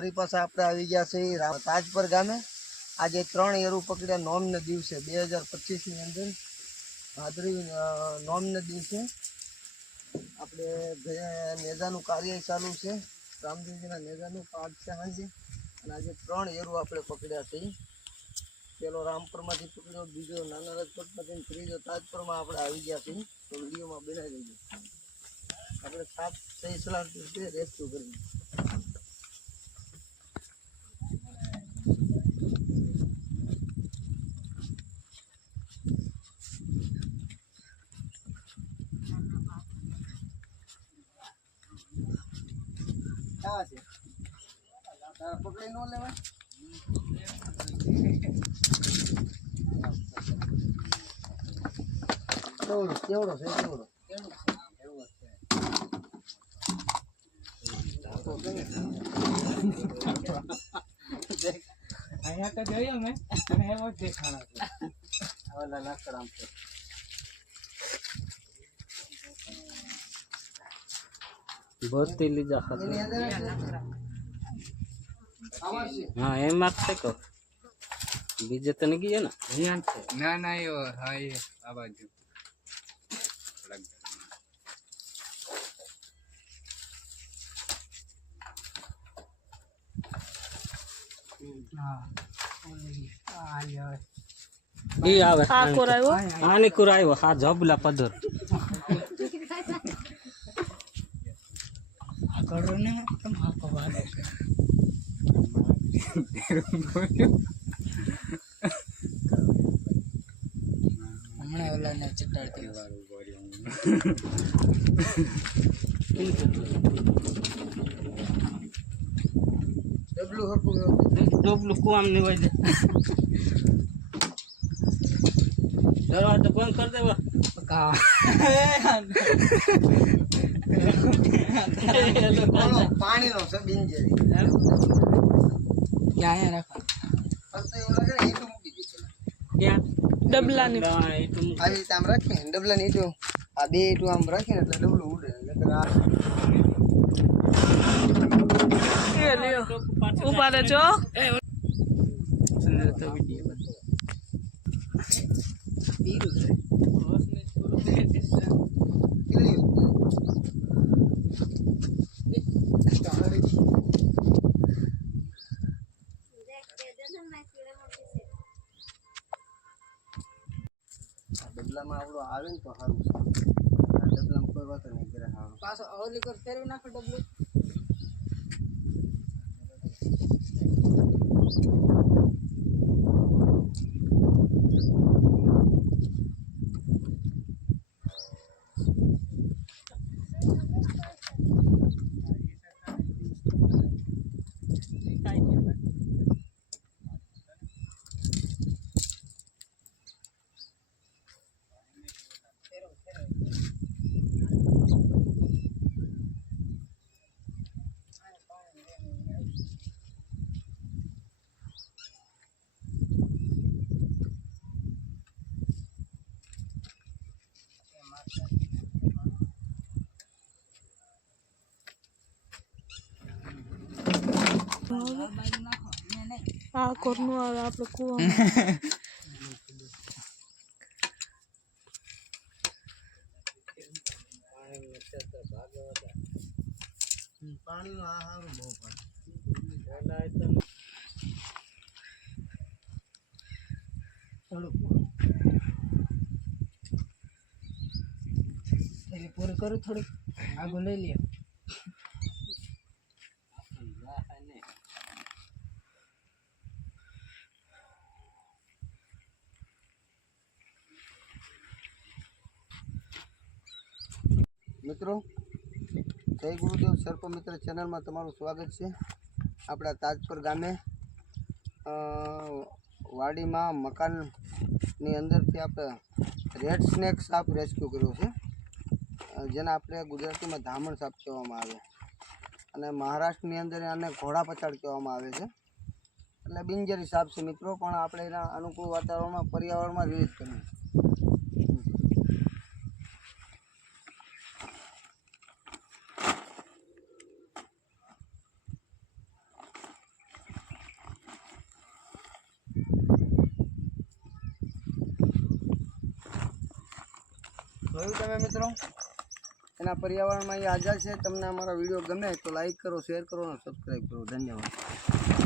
ફરી પાછા આપણે આવી ગયા છે તાજપર ગામે। આજે 3 એરું પકડ્યા નોમને દિવસે 2025ની અંદર ભાદરવી નોમને દિવસે આપણે નેજાનું કાર્ય ચાલુ છે। રામદેવજીના નેજાનું પાઠ છે સાંજે અને આજે 3 એરું આપણે પકડ્યા છે। પેલો રામપરમાંથી પકડ્યો, બીજો નાના રાજકોટમાંથી, ત્રીજો તાજપરમાં આપણે આવી ગયા છીએ। તો વિડીયોમાં બનાવી દેજો। આપણે સાત સહી સલામતી રીતે રેસ્ક્યુ કરી પકડી નો લેવાય। કેવડો છે કેવડો અહીંયા તો જોયો મેં એવો જ દેખાણો છે। આવા લાકડા આમ છે બોલતી લીજા એની અંદર हाँ एम मारते को बीजे तो नहीं गया ना ध्यान से ના ના એવો હા એ આ બાજુ ये आवे आने कुरायो हा जबला पधर करो ने तुम आपको बात हमने वाला ने चटाड़ती ડબલું હરકું डोबलू कुआम नहीं वजह दरवाजा बंद कर देवा का પાણીનો છે બિનજેરી क्या है रखा ફક્ત એવું લાગે ને ઈટું મૂકી દીધું क्या डबला नहीं આવી રીતે આમ રાખીએ ડબલાની ઈટું આ બે ઈટું આમ રાખીએ એટલે ડબલું ઉડે નકર આ ये लियो ऊपर है जो सुंदर वीडियो बीरू है ડબલામાં આવડો આવે ને તો સારું છે ડબલામાં કોઈ વાત નહીં કરે સારું पास ओली कर तेरे ना कर डब्लू आ कोरनु आ आप लोग को પાણીનો આ સારું બહુ પાણી पूरी करो थोड़ी आगो ले लिया મિત્રો જય ગુરુદેવ સર્પ મિત્ર ચેનલમાં તમારું સ્વાગત છે। આપણા તાજપર ગામે વાડીમાં મકાનની અંદરથી આપણે રેડ સ્નેક સાપ રેસ્ક્યુ કર્યો છે, જેને આપણે ગુજરાતીમાં ધામણ સાપ કહેવામાં આવે અને મહારાષ્ટ્રની અંદર આને ઘોડા પછાડ કહેવામાં આવે છે। એટલે બિનઝેરી સાપ છે મિત્રો, પણ આપણે એના અનુકૂળ વાતાવરણમાં પર્યાવરણમાં રિલીઝ કર્યું। જોયું તમે મિત્રો, એના પર્યાવરણમાં એ આઝાદ છે. તમને અમારા વિડીયો ગમે તો લાઈક કરો, શેર કરો અને સબસ્ક્રાઈબ કરો. ધન્યવાદ.